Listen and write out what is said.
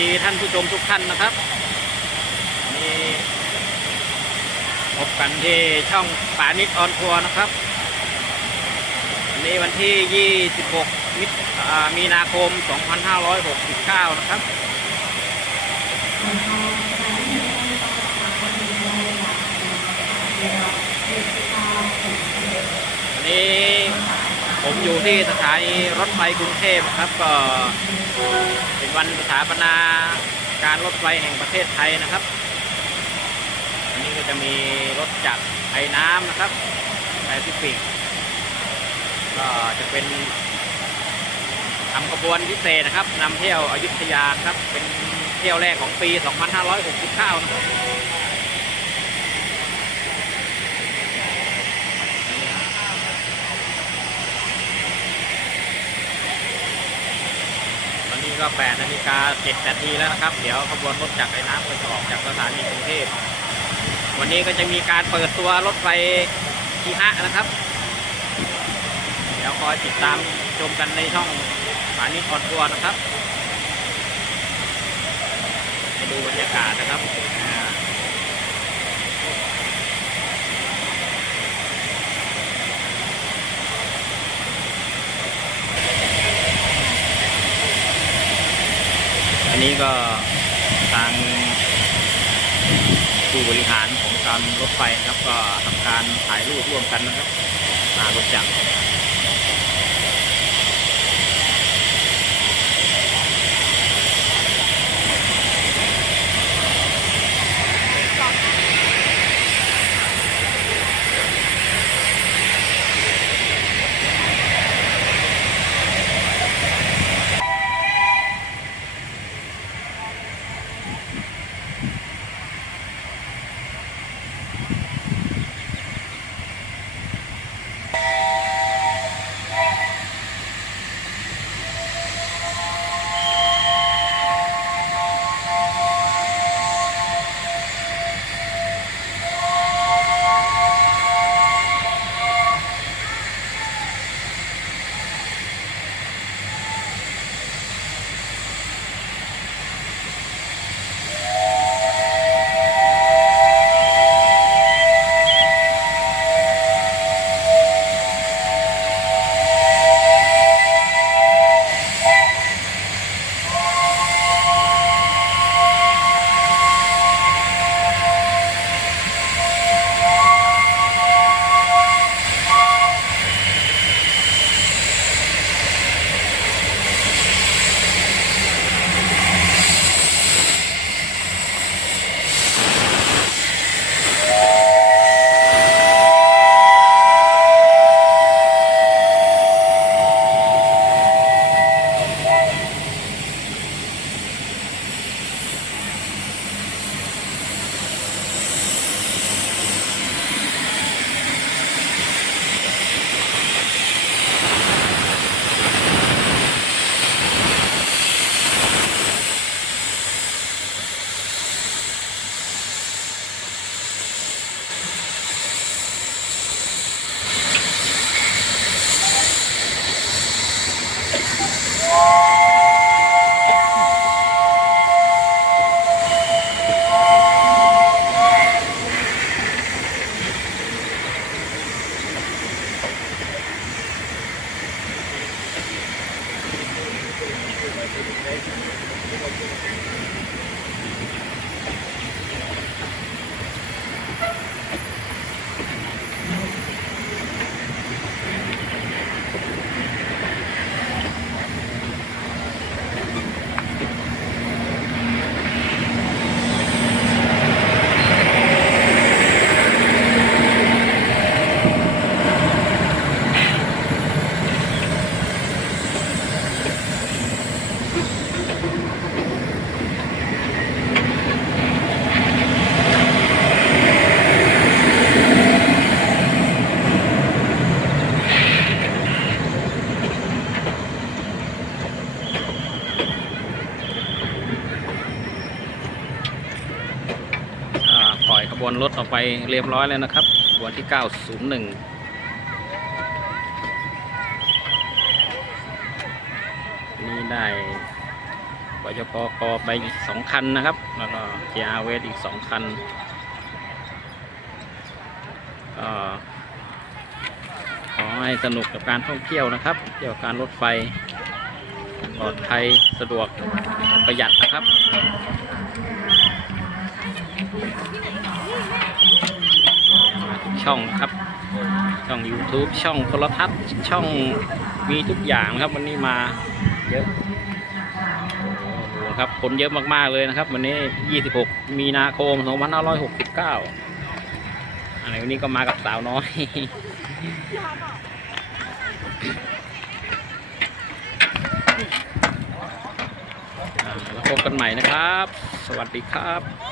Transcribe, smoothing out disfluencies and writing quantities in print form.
ดีท่านผู้ชมทุกท่านนะครับนี่พบกันที่ช่องป่านิดออนทัวร์นะครับวันนี้วันที่ 26 มีนาคม 2569 นะครับวันนี้ผมอยู่ที่สถานีรถไฟกรุงเทพครับก็เป็นวันสถาปนาการรถไฟแห่งประเทศไทยนะครับอันนี้ก็จะมีรถจากไอ้น้ำนะครับแปซิฟิกก็จะเป็นทำขบวนพิเศษนะครับนำเที่ยวอยุธยาครับเป็นเที่ยวแรกของปี 2569 นะครับก็8 นาฬิกา 7 นาทีแล้วนะครับเดี๋ยวขบวนรถจากไอ้น้ำก็จะออกจากสถานีกรุงเทพวันนี้ก็จะมีการเปิดตัวรถไฟที่5นะครับเดี๋ยวคอยติดตามชมกันในช่องสถานีออนทัวร์นะครับไปดูบรรยากาศนะครับอันนี้ก็ทางผู้บริหารของการรถไฟนะครับก็ทำการถ่ายรูปร่วมกันนะครับหน้ารถจักรขบวนรถออกไปเรียบร้อยแล้วนะครับขบวนที่ 901 นี่ได้ ปจปกไปอีก2 คันนะครับแล้วก็ JR เวสอีก2 คันก็ขอให้สนุกกับการท่องเที่ยวนะครับเที่ยวการรถไฟปลอดภัยสะดวกประหยัดนะครับช่องครับช่อง YouTube ช่องโทรทัศน์ช่องมีทุกอย่างครับวันนี้มาเยอะครับคนเยอะมากๆเลยนะครับวันนี้26 มีนาคม 2569อะไรวันนี้ก็มากับสาวน้อยแล้วพบกันใหม่นะครับสวัสดีครับ